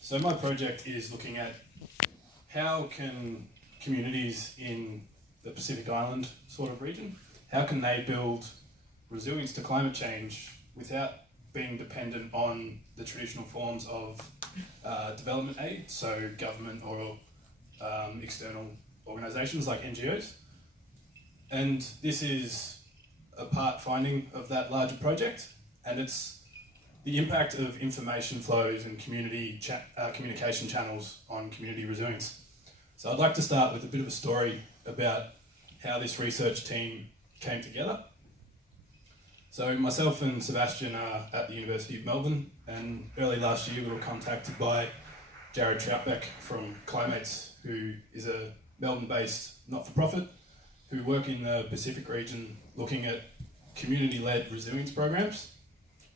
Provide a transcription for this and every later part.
So my project is looking at how can communities in the Pacific Island sort of region, how can they build resilience to climate change without being dependent on the traditional forms of development aid, so government or external organisations like NGOs. And this is a part finding of that larger project, and it's the impact of information flows and community communication channels on community resilience. So I'd like to start with a bit of a story about how this research team came together. So myself and Sebastian are at the University of Melbourne, and early last year we were contacted by Jared Troutbeck from Climates, who is a Melbourne-based not-for-profit who work in the Pacific region looking at community-led resilience programs.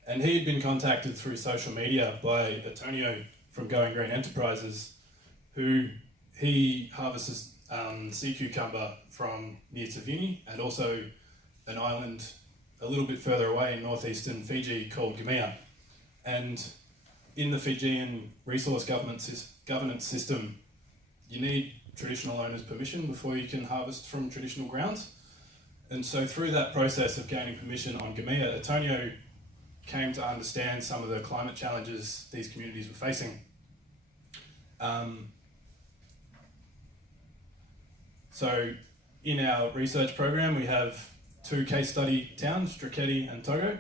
And he had been contacted through social media by Antonio from Going Green Enterprises, who he harvests sea cucumber from near Fiji and also an island a little bit further away in northeastern Fiji called Gumea. And in the Fijian resource governance system, you need traditional owners' permission before you can harvest from traditional grounds. And so through that process of gaining permission on Gumea, Antonio came to understand some of the climate challenges these communities were facing. So in our research program, we have two case study towns, Straketi and Togo,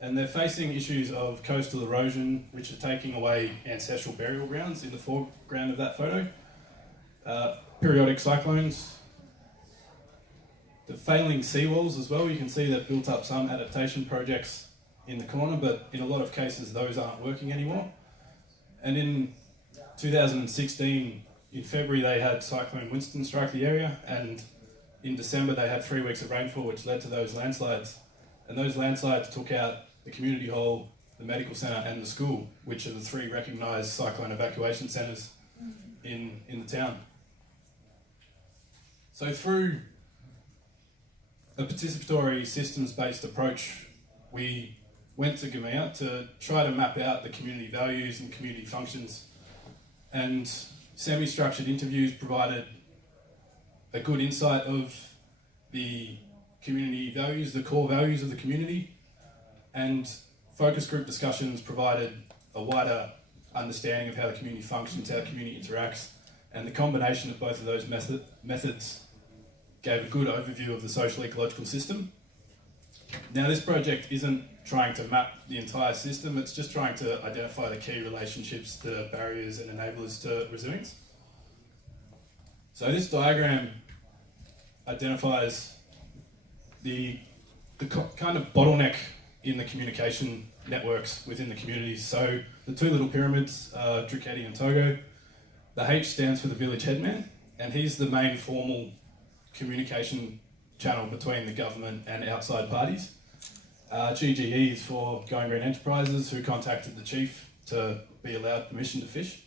and they're facing issues of coastal erosion, which are taking away ancestral burial grounds in the foreground of that photo, periodic cyclones, the failing seawalls as well. You can see they've built up some adaptation projects in the corner, but in a lot of cases those aren't working anymore. And in 2016, in February, they had Cyclone Winston strike the area, and in December they had 3 weeks of rainfall, which led to those landslides. And those landslides took out the community hall, the medical centre and the school, which are the three recognised cyclone evacuation centres in the town. So through a participatory systems-based approach, we went to Gumea to try to map out the community values and community functions, and semi-structured interviews provided a good insight of the community values, the core values of the community, and focus group discussions provided a wider understanding of how the community functions, how the community interacts, and the combination of both of those methods gave a good overview of the social ecological system. Now, this project isn't trying to map the entire system, it's just trying to identify the key relationships, the barriers and enablers to resilience. So this diagram identifies the kind of bottleneck in the communication networks within the communities. So the two little pyramids, Straketi and Togo, the H stands for the village headman, and he's the main formal communication channel between the government and outside parties. GGE is for Going Green Enterprises, who contacted the chief to be allowed permission to fish.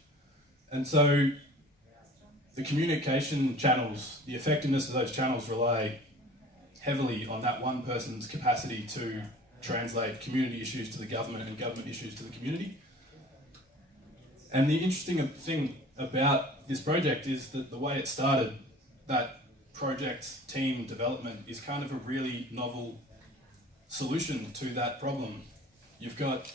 And so the communication channels, the effectiveness of those channels rely heavily on that one person's capacity to translate community issues to the government and government issues to the community. And the interesting thing about this project is that the way it started, that project team development is kind of a really novel solution to that problem. You've got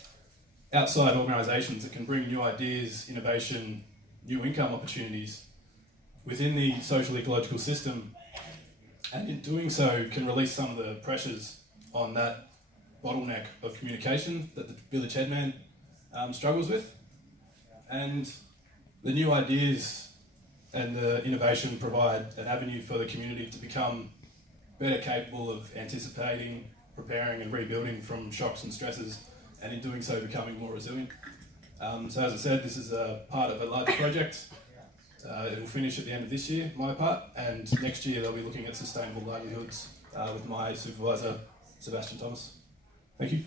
outside organisations that can bring new ideas, innovation, new income opportunities within the social ecological system, and in doing so can release some of the pressures on that bottleneck of communication that the village headman struggles with. And the new ideas and the innovation provide an avenue for the community to become better capable of anticipating, preparing and rebuilding from shocks and stresses, and in doing so becoming more resilient. So as I said, this is a part of a larger project. It will finish at the end of this year, my part, and next year they'll be looking at sustainable livelihoods with my supervisor, Sebastian Thomas. Thank you.